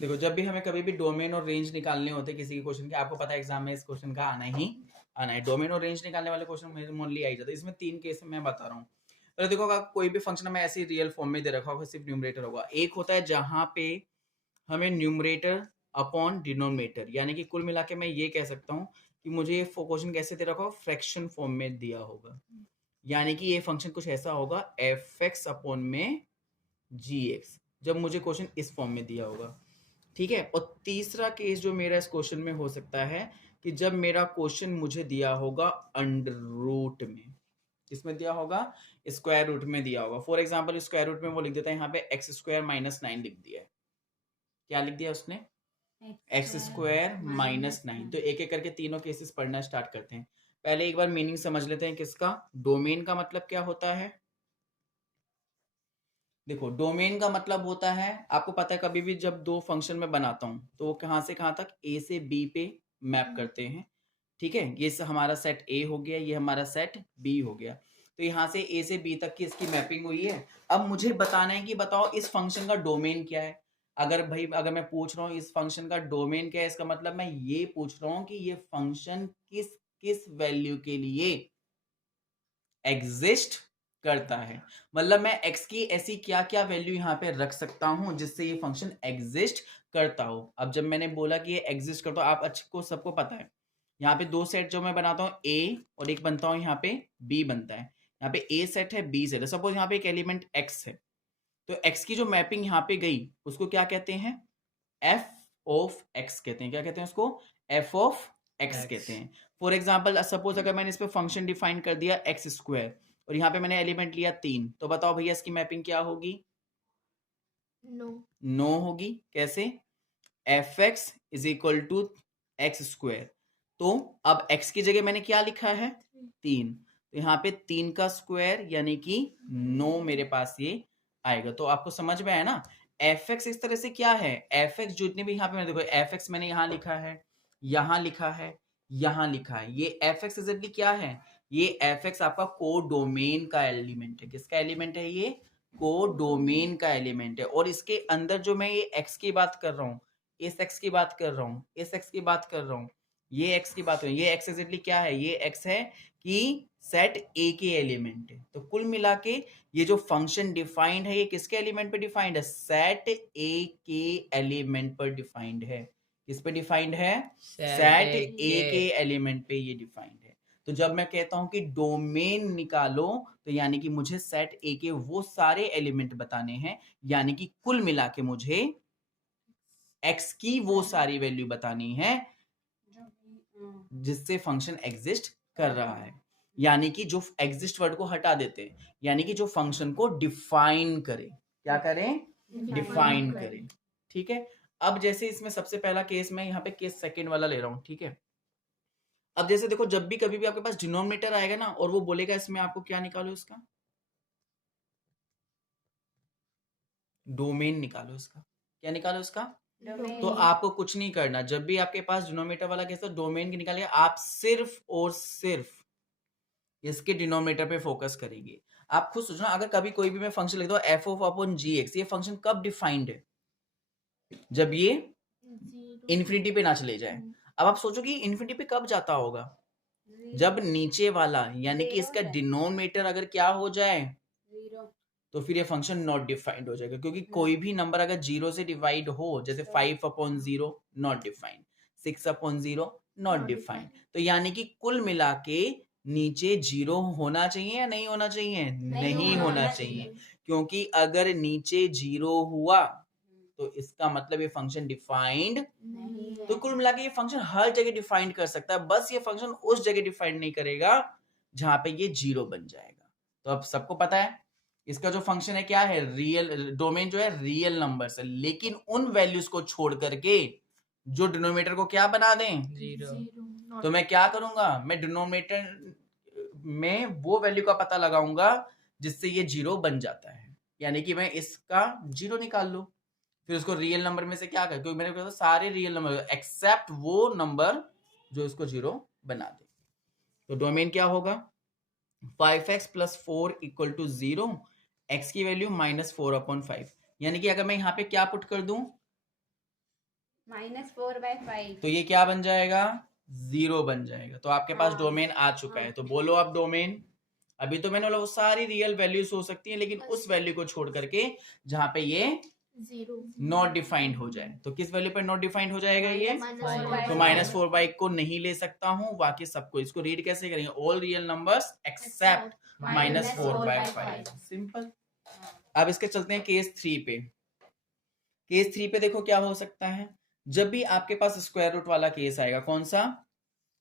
देखो जब भी हमें कभी भी डोमेन और रेंज निकालने होते हैं किसी के क्वेश्चन के, आपको पता है एग्जाम में इस क्वेश्चन का आना ही आना है। डोमेन और रेंज निकालने वाले क्वेश्चन मोस्टली आ ही जाते हैं। इसमें 3 केस मैं बता रहा हूँ। पहले देखो अगर कोई भी फंक्शन में ऐसी रियल फॉर्म में दे रखा होगा, सिर्फ न्यूमरेटर होगा। एक होता है जहां पे हमें न्यूमरेटर अपॉन डिनोमिनेटर, यानी कि कुल मिला के मैं ये कह सकता हूँ कि मुझे ये क्वेश्चन कैसे दे रखा होगा, फ्रैक्शन फॉर्म में दिया होगा। यानी कि ये फंक्शन कुछ ऐसा होगा एफ एक्स अपॉन में जी एक्स, जब मुझे क्वेश्चन इस फॉर्म में दिया होगा। ठीक है। और तीसरा केस जो मेरा इस क्वेश्चन में हो सकता है कि जब मेरा क्वेश्चन मुझे दिया होगा अंडर रूट में, किसमें दिया होगा, स्क्वायर रूट में दिया होगा। फॉर एग्जांपल स्क्वायर रूट में वो लिख देता है यहाँ पे एक्स स्क्वायर माइनस 9 लिख दिया है। क्या लिख दिया उसने, एक्स स्क्वायर माइनस 9। तो एक एक करके तीनों केसेस पढ़ना स्टार्ट करते हैं। पहले एक बार मीनिंग समझ लेते हैं किसका, डोमेन का मतलब क्या होता है। देखो डोमेन का मतलब होता है, आपको पता है कभी भी जब दो फंक्शन में बनाता हूं तो वो कहां से कहां तक, ए से बी पे मैप करते हैं। ठीक है, ये हमारा सेट ए हो गया, ये हमारा सेट बी हो गया। तो यहां से ए से बी तक की इसकी मैपिंग हुई है। अब मुझे बताना है कि बताओ इस फंक्शन का डोमेन क्या है। अगर मैं पूछ रहा हूँ इस फंक्शन का डोमेन क्या है, इसका मतलब मैं ये पूछ रहा हूँ कि ये फंक्शन किस किस वैल्यू के लिए एग्जिस्ट करता है। मतलब मैं x की ऐसी क्या क्या वैल्यू यहाँ पे रख सकता हूं जिससे ये फंक्शन एग्जिस्ट करता हो। अब जब मैंने बोला कि ये एग्जिस्ट करता हो, आप अच्छे को सबको पता है यहाँ पे दो सेट जो मैं बनाता हूँ a और एक बनता हूँ यहाँ पे b बनता है। यहाँ पे a सेट है, b सेट है। सपोज यहाँ पे एक एलिमेंट x है, तो x की जो मैपिंग यहाँ पे गई उसको क्या कहते हैं, f ऑफ x कहते हैं। क्या कहते हैं उसको, f ऑफ x कहते हैं। फॉर एग्जाम्पल सपोज अगर मैंने इस पे फंक्शन डिफाइन कर दिया एक्स स्क्वायर और यहाँ पे मैंने एलिमेंट लिया 3, तो बताओ भैया इसकी मैपिंग क्या होगी, नो होगी। कैसे, F X is equal to X square. तो अब x की जगह मैंने क्या लिखा है, 3, तो यहाँ पे 3 का स्क्वायर यानी कि 9 मेरे पास ये आएगा। तो आपको समझ में आया ना, एफ एक्स इस तरह से क्या है, एफ एक्स जितने भी यहाँ पे मैंने देखो एफ एक्स मैंने यहाँ लिखा है, यहाँ लिखा है, यहाँ लिखा है, ये एफ एक्स एग्जैक्टली क्या है, ये एफ एक्स आपका कोडोमेन का एलिमेंट है। किसका एलिमेंट है, ये कोडोमेन का एलिमेंट है। और इसके अंदर जो मैं ये एक्स की बात कर रहा हूँ, इस एक्स की बात कर रहा हूँ, इस एक्स की बात कर रहा हूँ, ये एक्स की बात हो, ये एक्स एग्जैक्टली क्या है, ये एक्स है कि सेट ए के एलिमेंट है। तो कुल मिला के ये जो फंक्शन डिफाइंड है ये किसके एलिमेंट पे डिफाइंड है, सेट ए के एलिमेंट पर डिफाइंड है। किस पे डिफाइंड है, सेट ए के एलिमेंट पे ये डिफाइंड है। तो जब मैं कहता हूं कि डोमेन निकालो, तो यानी कि मुझे सेट ए के वो सारे एलिमेंट बताने हैं, यानी कि कुल मिला के मुझे एक्स की वो सारी वैल्यू बतानी है जिससे फंक्शन एग्जिस्ट कर रहा है। यानी कि जो एग्जिस्ट वर्ड को हटा देते हैं, यानी कि जो फंक्शन को डिफाइन करे, क्या करें, डिफाइन करें। ठीक है। अब जैसे इसमें सबसे पहला केस मैं यहाँ पे केस सेकंड वाला ले रहा हूं। ठीक है। अब जैसे देखो जब भी कभी भी आपके पास डिनोमिनेटर आएगा ना और वो बोलेगा इसमें आपको क्या निकालो, इसका डोमेन निकालो, इसका क्या निकालो, इसका तो आपको कुछ नहीं करना। जब भी आपके पास डिनोमिनेटर वाला केस है, डोमेन की निकालिए, आप सिर्फ और सिर्फ इसके डिनोमिनेटर पे फोकस करेंगे। आप खुद सोचना, अगर कभी कोई भी मैं फंक्शन लिख दो F of upon G X, ये फंक्शन कब डिफाइंड है, जब ये इन्फिनिटी पे ना चले जाए। अब आप सोचो कि इन्फिनिटी पे कब जाता होगा, जब नीचे वाला यानी कि इसका डिनोमिनेटर अगर क्या हो जाए, तो फिर ये फंक्शन नॉट डिफाइंड हो जाएगा। क्योंकि कोई भी नंबर अगर 0 से डिवाइड हो, जैसे 5 upon 0 not defined, 6 upon 0 not defined. तो यानी कि कुल मिला के नीचे 0 होना चाहिए या नहीं होना चाहिए, नहीं होना चाहिए। क्योंकि अगर नीचे 0 हुआ तो इसका मतलब ये फंक्शन डिफाइंड तो कुल मिला के ये फंक्शन हर जगह डिफाइंड कर सकता है, बस ये फंक्शन उस जगह डिफाइंड नहीं करेगा जहां पे ये 0 बन जाएगा। तो अब सबको पता है इसका जो फंक्शन है क्या है, रियल डोमेन जो है रियल नंबर है, लेकिन उन वैल्यूज को छोड़ करके जो डिनोमिनेटर को क्या बना दें, जीरो। तो मैं क्या करूंगा, मैं डिनोमिनेटर में वो वैल्यू का पता लगाऊंगा जिससे ये 0 बन जाता है। यानी कि मैं इसका 0 निकाल लूं, फिर उसको रियल नंबर में से क्या कर, क्योंकि मैंने कहा सारे रियल नंबर एक्सेप्ट वो नंबर जो इसको 0 बना दे। तो डोमेन क्या होगा, 5x plus 4 equal to 0, X की वैल्यू -4/5। यानी कि अगर मैं यहाँ पे क्या पुट कर दूं, -4/5। तो ये क्या बन जाएगा? 0 बन जाएगा। तो आपके पास हाँ, डोमेन आ चुका है। तो बोलो आप डोमेन। अभी तो मैंने बोला वो सारी रियल वैल्यूज हो सकती है, लेकिन उस वैल्यू को छोड़ करके जहां पे ये 0 नॉट डिफाइंड हो जाए। तो किस वैल्यू पर नॉट डिफाइंड हो जाएगा ये? तो -4/5। -4 को नहीं ले सकता हूँ, बाकी सबको। इसको रीड कैसे करेंगे? All real numbers accept -4/5। Simple. अब इसके चलते हैं केस 3 पे। केस 3 पे देखो क्या हो सकता है। जब भी आपके पास स्क्वायर रूट वाला केस आएगा, कौन सा?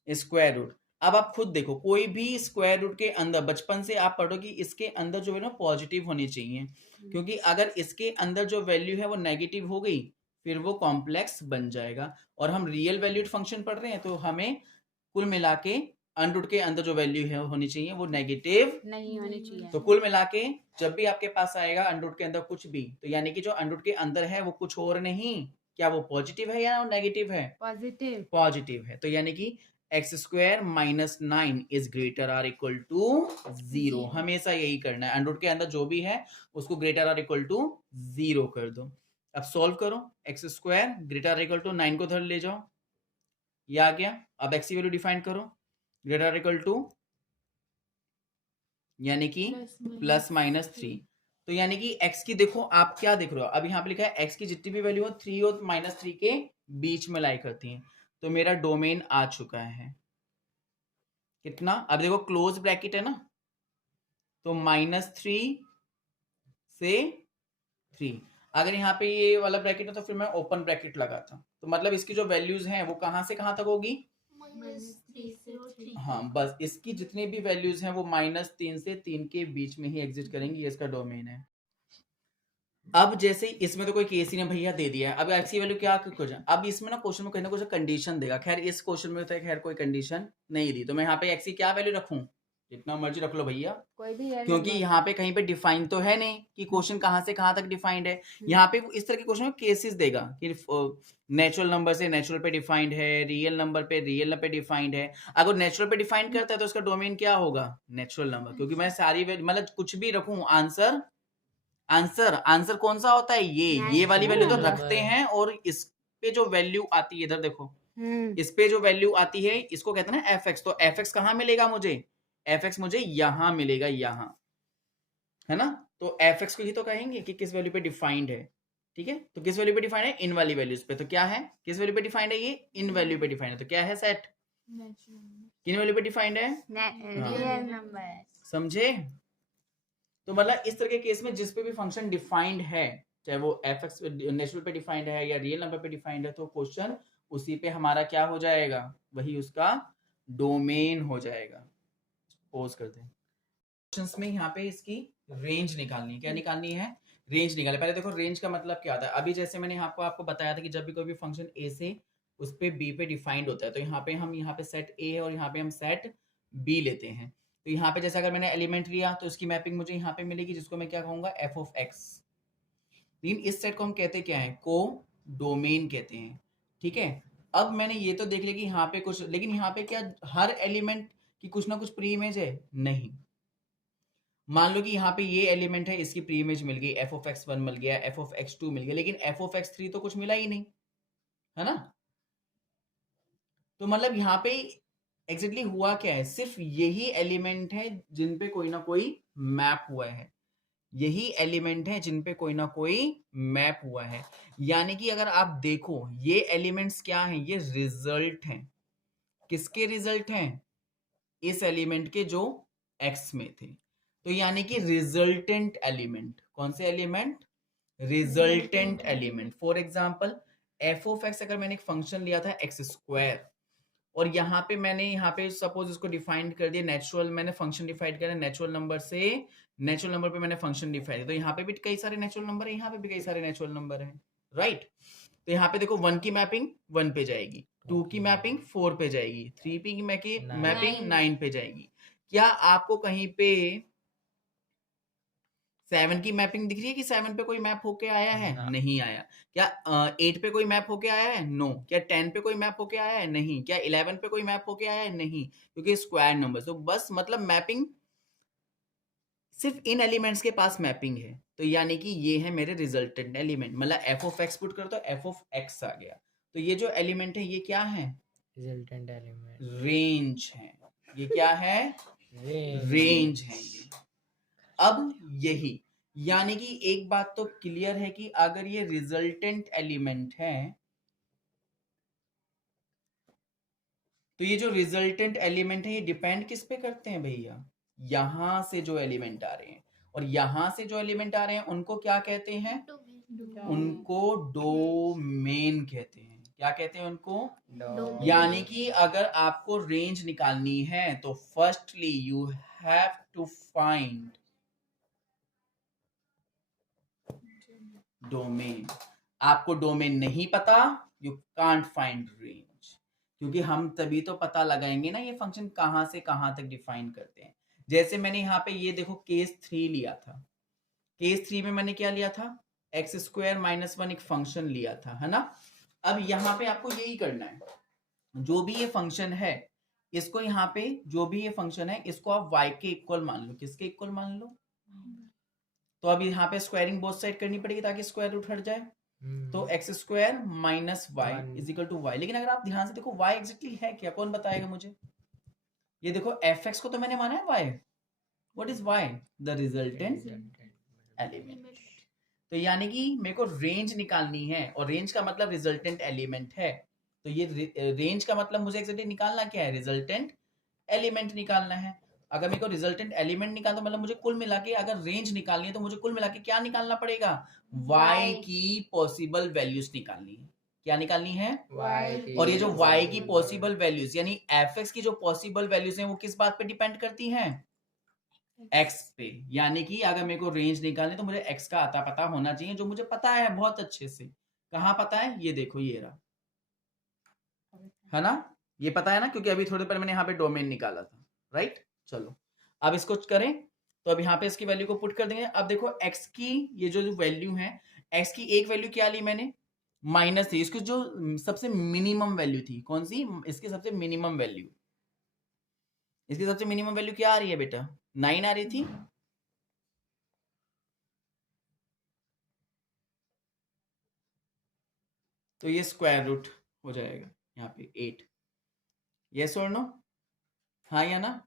Square root. अब आप खुद देखो, कोई भी स्क्वायर रूट के अंदर बचपन से आप पढ़ो कि इसके अंदर जो है ना पॉजिटिव होनी चाहिए, क्योंकि अगर इसके अंदर जो वैल्यू है वो नेगेटिव हो गई, फिर वो कॉम्प्लेक्स बन जाएगा। और हम रियल वैल्यूड फंक्शन पढ़ रहे हैं, तो हमें कुल मिला के अनरूट के अंदर जो वैल्यू है होनी चाहिए वो नेगेटिव नहीं होनी चाहिए। तो कुल मिला के जब भी आपके पास आएगा अनरूट के अंदर कुछ भी, तो यानी कि जो अनरूट के अंदर है वो कुछ और नहीं, क्या वो पॉजिटिव है या नेगेटिव है? पॉजिटिव। पॉजिटिव है। तो यानी कि x² - 9 is greater or equal to 0। हमेशा यही करना है, अंडर के अंदर जो भी है उसको ग्रेटर आर इक्वल टू 0 कर दो। अब सॉल्व करो। x² greater or equal to 9 को धर ले जाओ, ये आ गया। अब x की वैल्यू डिफाइन करो, ग्रेटर आर इक्वल टू यानी कि +-3। तो यानी कि x की देखो आप क्या देख रहे हो, अब यहाँ पे लिखा है x की जितनी भी वैल्यू हो 3 और -3 के बीच में लाई करती है। तो मेरा डोमेन आ चुका है कितना? अब देखो क्लोज ब्रैकेट है ना, तो -3 से 3। अगर यहाँ पे ये वाला ब्रैकेट है तो फिर मैं ओपन ब्रैकेट लगाता। तो मतलब इसकी जो वैल्यूज हैं वो कहां से कहां तक होगी? -3 से 3। हाँ, बस इसकी जितनी भी वैल्यूज हैं वो -3 से 3 के बीच में ही एग्जिस्ट करेंगी। ये इसका डोमेन है। अब जैसे इसमें तो कोई केस ही नहीं भैया दे दिया है, अब x की वैल्यू क्या क्वेश्चन, अब इसमें ना क्वेश्चन में कहीं ना कुछ कंडीशन देगा। खैर इस क्वेश्चन में तो खैर कोई कंडीशन नहीं दी, तो मैं यहाँ पे x की क्या वैल्यू रखूं? जितना मर्जी रख लो भैया, कोई भी है, क्योंकि यहाँ पे कहीं पे डिफाइन तो है नहीं कि क्वेश्चन कहाँ से कहाँ तक डिफाइंड है। यहाँ पे इस तरह के क्वेश्चन में केसेस देगा कि नेचुरल नंबर से नेचुरल पे डिफाइंड है, रियल नंबर पे रियल पे डिफाइंड है। अगर नेचुरल पे डिफाइंड करता है तो उसका डोमेन क्या होगा? Natural number. क्योंकि मैं सारी मतलब कुछ भी रखूं, आंसर कौन सा होता है? ये वाली वैल्यू तो रखते हैं। और इस पे जो वैल्यू आती है, इधर देखो, इस पे जो वैल्यू आती है इसको कहते हैं ना fx। तो fx कहां मिलेगा मुझे? fx मुझे यहां मिलेगा, यहां, है ना। तो fx को ही तो कहेंगे कि किस वैल्यू पे डिफाइंड है। ठीक है, तो किस वैल्यू पे डिफाइंड है? इन वाली वैल्यूज पे। तो क्या है? किस वैल्यू पे डिफाइंड है? ये इन वैल्यू पे डिफाइंड है। तो क्या है? सेट किन वैल्यू पे डिफाइंड है? Real number. समझे? तो मतलब इस तरह के केस में जिस पे भी फंक्शन डिफाइंड है, चाहे वो fx नेचुरल पे डिफाइंड है या रियल नंबर पे डिफाइंड है, तो क्वेश्चन उसी पे हमारा क्या हो जाएगा? वही उसका डोमेन हो जाएगा। पोज करते हैं। क्वेश्चंस में यहाँ पे इसकी रेंज निकालनी है। क्या निकालनी है? रेंज निकाले। पहले देखो रेंज का मतलब क्या होता है। अभी जैसे मैंने आपको बताया था कि जब भी कोई भी फंक्शन a से उस पे b पे डिफाइंड होता है, तो यहाँ पे हम सेट a है और यहाँ पे हम सेट b लेते हैं। तो यहाँ पे जैसे अगर मैंने एलिमेंट लिया तो इसकी मैपिंग मुझे यहाँ पे मिलेगी, जिसको मैं क्या कहूंगा? f of x। लेकिन इस सेट को हम कहते क्या है? को डोमेन कहते हैं। ठीक है, अब मैंने ये तो देख लिया कि यहाँ पे कुछ, लेकिन यहाँ पे क्या हर एलिमेंट की कुछ ना कुछ प्री इमेज है? नहीं। मान लो कि यहाँ पे ये एलिमेंट है, इसकी प्री इमेज मिल गई, f ऑफ x1 मिल गया, f ऑफ x2 मिल गया, लेकिन f ऑफ x3 तो कुछ मिला ही नहीं, है ना। तो मतलब यहाँ पे एग्जैक्टली हुआ क्या है? सिर्फ यही एलिमेंट है जिन पे कोई ना कोई मैप हुआ है। यही एलिमेंट है जिन पे कोई ना कोई मैप हुआ है। यानी कि अगर आप देखो ये एलिमेंट्स क्या हैं? ये रिजल्ट हैं। किसके रिजल्ट हैं? इस एलिमेंट के जो x में थे। तो यानी कि रिजल्टेंट एलिमेंट। कौन से element? Resultant element. For example f of x, अगर मैंने एक फंक्शन लिया था x², और यहाँ पे मैंने सपोज इसको डिफाइन कर दिया नेचुरल, मैंने फंक्शन डिफाइन किया नेचुरल नंबर से, नेचुरल नंबर पे मैंने फंक्शन डिफाइन किया। तो यहाँ पे भी कई सारे नेचुरल नंबर है, यहाँ पे भी कई सारे नेचुरल नंबर है, राइट। तो यहाँ पे देखो 1 की मैपिंग 1 पे जाएगी, 2 की मैपिंग 4 पे जाएगी, 3 की मैपिंग 9 पे जाएगी। क्या आपको कहीं पे 7 की मैपिंग दिख रही है कि 7 पे कोई मैप होके आया है? नहीं आया। क्या 8 पे कोई मैप होके आया है? नो। क्या 10 पे कोई मैप होके आया है? नहीं। क्या 11 पे कोई मैप होके आया है? नहीं, क्योंकि स्क्वायर नंबर। तो बस मतलब मैपिंग सिर्फ इन एलिमेंट्स के पास मैपिंग है। तो यानी कि ये है मेरे रिजल्टेंट एलिमेंट। मतलब f ऑफ x पुट कर तो f ऑफ x आ गया। तो ये जो एलिमेंट है ये क्या है? रिजल्टेंट एलिमेंट रेंज है। ये क्या है? रेंज है ये। अब यही यानी कि एक बात तो क्लियर है कि अगर ये रिजल्टेंट एलिमेंट है तो ये जो रिजल्टेंट एलिमेंट है ये डिपेंड किस पे करते हैं भैया? यहां से जो एलिमेंट आ रहे हैं और यहां से जो एलिमेंट आ रहे हैं उनको क्या कहते हैं? उनको डोमेन कहते हैं। क्या कहते हैं उनको? डोमेन। यानी कि अगर आपको रेंज निकालनी है तो firstly you have to find domain. आपको डोमेन नहीं पता, यू कांट फाइंड रेंज। क्योंकि हम तभी तो पता लगाएंगे ना ये फंक्शन कहां से कहां तक डिफाइन करते हैं। जैसे मैंने यहाँ पे ये देखो केस 3 लिया था। केस 3 में मैंने क्या लिया था? एक्स स्क्वायर माइनस 1 एक फंक्शन लिया था, है ना। अब यहाँ पे आपको यही करना है, जो भी ये फंक्शन है इसको यहाँ पे जो भी ये फंक्शन है इसको आप y के इक्वल मान लो। किसके इक्वल मान लो? तो अब यहाँ पे स्क्वायरिंग बोथ साइड करनी पड़ेगी ताकि स्क्वायर रूट हट जाए। तो X square minus Y is equal to Y. लेकिन अगर आप ध्यान से देखो वाई एग्जैक्टली है क्या? कौन बताएगा मुझे? ये देखो एफ एक्स को तो मैंने माना है Y. What is Y? The resultant element. तो यानी कि मेरे को रेंज निकालनी है और रेंज का मतलब रिजल्टेंट एलिमेंट है। तो ये रेंज का मतलब मुझे एग्जैक्टली निकालना क्या है? रिजल्टेंट एलिमेंट निकालना है। अगर मेरे को रिजल्टेंट एलिमेंट निकालना तो मतलब मुझे कुल मिला के अगर रेंज निकालनी है तो मुझे कुल मिला के क्या निकालना पड़ेगा? y की पॉसिबल वैल्यूज निकालनी है। क्या निकालनी है? और ये जो y की पॉसिबल वैल्यूज यानी fx की जो पॉसिबल वैल्यूज हैं वो किस बात पे डिपेंड करती हैं? x पे। यानी कि अगर मेरे को रेंज निकालनी तो मुझे x का आता पता होना चाहिए, जो मुझे पता है बहुत अच्छे से। कहाँ पता है? ये देखो ये रहा, है ना। ये पता है ना, क्योंकि अभी थोड़ी देर पहले मैंने यहाँ पे डोमेन निकाला था, राइट। चलो अब इसको करें तो अब यहाँ पे इसकी वैल्यू को पुट कर देंगे। अब देखो x की ये जो वैल्यू है, x की एक वैल्यू क्या ली मैंने? माइनस थी। इसकी जो सबसे मिनिमम वैल्यू थी कौन सी? इसकी सबसे मिनिमम वैल्यू। इसकी सबसे मिनिमम वैल्यू क्या आ रही है बेटा? 9 आ रही थी। तो ये स्क्वायर रूट हो जाएगा यहाँ पे 8। यस और नो? हाँ या ना?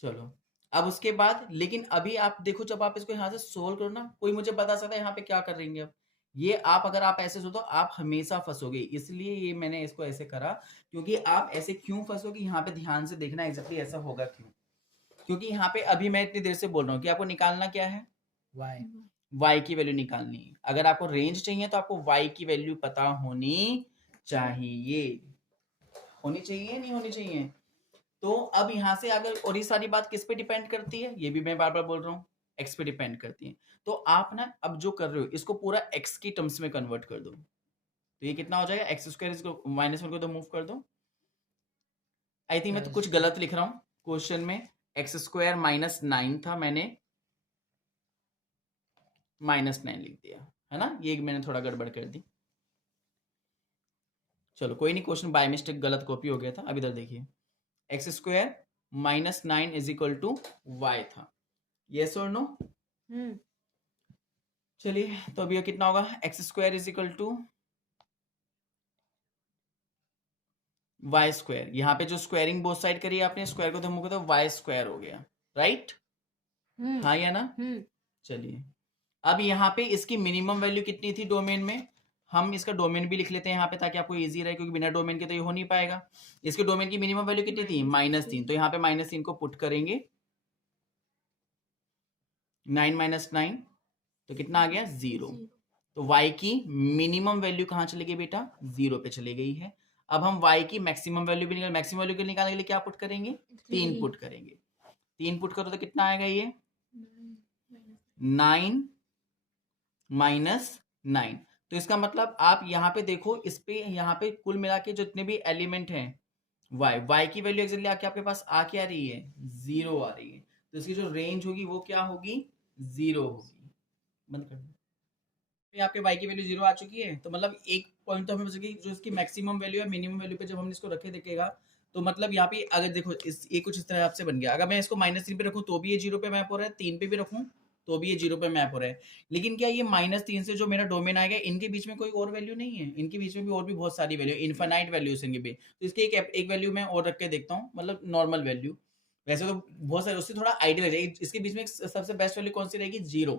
चलो अब उसके बाद, लेकिन अभी आप देखो जब आप इसको यहाँ से सोल्व करो ना, कोई मुझे बता सकता है यहाँ पे क्या कर रही है? अब ये आप अगर आप ऐसे सोचो आप हमेशा फंसोगे। इसलिए ये मैंने इसको ऐसे करा, क्योंकि आप ऐसे क्यों फंसोगे यहाँ पे ध्यान से देखना एग्जैक्टली ऐसा होगा क्यों। क्योंकि यहाँ पे अभी मैं इतनी देर से बोल रहा हूँ कि आपको निकालना क्या है? y की वैल्यू निकालनी है। अगर आपको रेंज चाहिए तो आपको y की वैल्यू पता होनी चाहिए। होनी चाहिए नहीं होनी चाहिए? तो अब यहां से अगर, और ये सारी बात किस पे डिपेंड करती है? ये भी मैं बार बार बोल रहा हूँ, x पे डिपेंड करती है। तो आप ना अब जो कर रहे हो इसको पूरा x की टर्म्स में कन्वर्ट कर दो। तो ये कितना हो जाएगा? एक्स स्क्वायर इसको माइनस 1 को तो मूव कर दो। आई थिंक मैं तो कुछ गलत लिख रहा हूँ क्वेश्चन में। एक्स स्क्वायर माइनस 9 था, मैंने माइनस 9 लिख दिया, है ना। ये मैंने थोड़ा गड़बड़ कर दी। चलो कोई नहीं, क्वेश्चन बाय मिस्टेक गलत कॉपी हो गया था। अब इधर देखिए, X square minus 9 is equal to Y था। यस और नो? चलिए तो अभी कितना होगा? X square is equal to Y square. यहाँ पे जो स्क्वायरिंग बोथ साइड करी आपने, स्क्वायर को धमको तो वाई स्क्वायर हो गया, राइट। हाँ या ना? चलिए अब यहाँ पे इसकी मिनिमम वैल्यू कितनी थी डोमेन में? हम इसका डोमेन भी लिख लेते हैं यहाँ पे ताकि आपको इजी रहे, क्योंकि बिना डोमेन के तो ये हो नहीं पाएगा। इसके डोमेन की मिनिमम वैल्यू कितनी थी? -3। तो यहाँ पे -3 को पुट करेंगे, 9 - 9 तो कितना आ गया? 0। तो y की मिनिमम वैल्यू कहाँ चली गई बेटा? 0 पे चली गई है। अब हम y की मैक्सिमम वैल्यू भी निकाल, मैक्सिमम वैल्यू निकालने के लिए क्या पुट करेंगे? 3 पुट करेंगे। 3 पुट करो तो कितना आएगा? ये 9 - 9। तो इसका मतलब आप यहाँ पे देखो, इस पे यहाँ पे कुल मिला के जितने भी एलिमेंट हैं y की वैल्यू एक्चुअली आके आपके पास आ क्या रही है? 0 आ रही है। तो इसकी जो रेंज होगी वो क्या होगी? 0 होगी। बंद कर दो। आपके y की वैल्यू 0 आ चुकी है, तो मतलब एक पॉइंट तो हमें बच गई, जो इसकी मैक्सिमम वैल्यू है मिनिमम वैल्यू पे जब हमने इसको रखे देखेगा तो मतलब यहाँ पे अगर देखो ये कुछ इस तरह आपसे बन गया। अगर मैं इसको -3 पे रखूँ तो भी ये 0 पे मैप हो रहा है, 3 पे भी रखूँ तो भी ये 0 पे मैप हो रहा है। लेकिन क्या ये -3 से जो मेरा डोमेन आएगा, इनके बीच में कोई और वैल्यू नहीं है, इनके बीच में भी और भी बहुत सारी वैल्यू, इनफाइनाइट वैल्यूज इनके बीच। तो इसके एक वैल्यू मैं और रख के देखता हूँ, मतलब नॉर्मल वैल्यू। वैसे तो बहुत सारे, उससे थोड़ा आइडिया लग जाएगी। इसके बीच में सबसे बेस्ट वैल्यू कौन सी रहेगी? 0,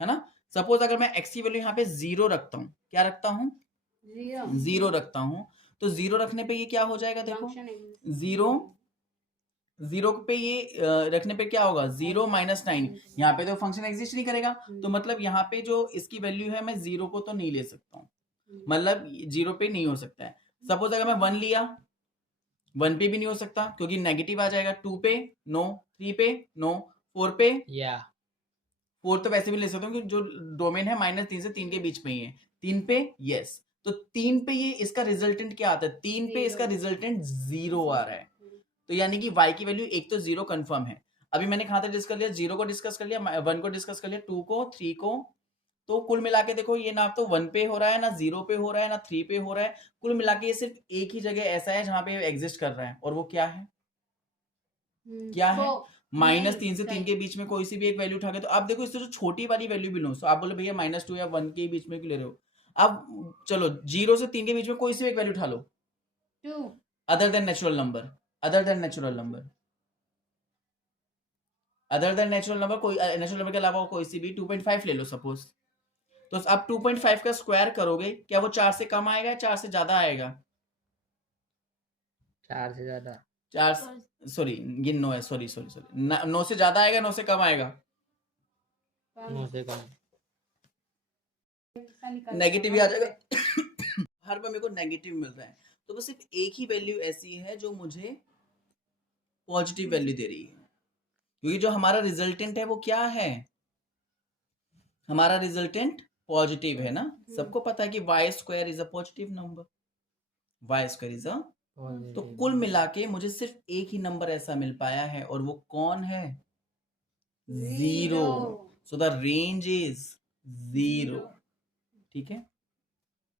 है ना। सपोज अगर मैं x की वैल्यू यहाँ पे 0 रखता हूँ, क्या रखता हूँ? 0 रखता हूँ, तो 0 रखने पे ये क्या हो जाएगा? देखो 0 पे ये रखने पे क्या होगा? 0 माइनस 9, यहाँ पे तो फंक्शन एग्जिस्ट नहीं करेगा। तो मतलब यहाँ पे जो इसकी वैल्यू है, मैं 0 को तो नहीं ले सकता हूँ, मतलब 0 पे नहीं हो सकता है। सपोज अगर मैं 1 लिया, 1 पे भी नहीं हो सकता क्योंकि नेगेटिव आ जाएगा। 2 पे नो, 3 पे नो, 4 पे, या 4 तो वैसे भी ले सकता हूँ क्योंकि जो डोमेन है -3 से 3 के बीच में ही है। 3 पे यस, तो 3 पे ये इसका रिजल्टेंट क्या आता है? 3 पे इसका रिजल्टेंट 0 आ रहा है। तो यानी कि y की वैल्यू एक तो 0 कंफर्म है। अभी मैंने कहाँ तक डिस्कस कर लिया? 0 को डिस्कस कर लिया, 1 को डिस्कस कर लिया, 2 को, 3 को। तो कुल मिला के देखो, ये ना तो 1 पे हो रहा है, ना 0 पे हो रहा है, ना 3 पे हो रहा है। कुल मिला के ये सिर्फ एक ही जगह ऐसा है जहां पे एग्जिस्ट कर रहा है, और वो क्या है? क्या है? -3 से 3 के बीच में कोई सी भी एक वैल्यू उठा के। तो आप देखो, इससे जो छोटी वाली वैल्यू भी लो, तो आप बोले भैया -2 या 1 के बीच में क्यों ले रहे हो? अब चलो 0 से 3 के बीच में कोई सी एक वैल्यू उठा लो, other than natural number, other than natural number, other than natural number, कोई नेचुरल नंबर के अलावा कोई सी भी 2.5 ले लो सपोज। तो आप 2.5 का स्क्वायर करोगे, क्या वो 4 से कम आएगा या 4 से ज्यादा आएगा? 4 से ज्यादा। 4, सॉरी ये 9 है, सॉरी 9 से ज्यादा आएगा, 9 से कम आएगा? 9 से कम। नेगेटिव ही आ जाएगा। हर बार मेरे को नेगेटिव मिल रहा है, तो बस सिर्फ एक ही वैल्यू ऐसी है जो मुझे पॉजिटिव वैल्यू दे रही है, क्योंकि जो हमारा रिजल्टेंट है वो क्या है? हमारा रिजल्टेंट पॉजिटिव है ना। सबको पता है कि y² is a positive number, y² is a. तो कुल मिला के मुझे सिर्फ एक ही नंबर ऐसा मिल पाया है, और वो कौन है? 0। So the range is 0। ठीक है।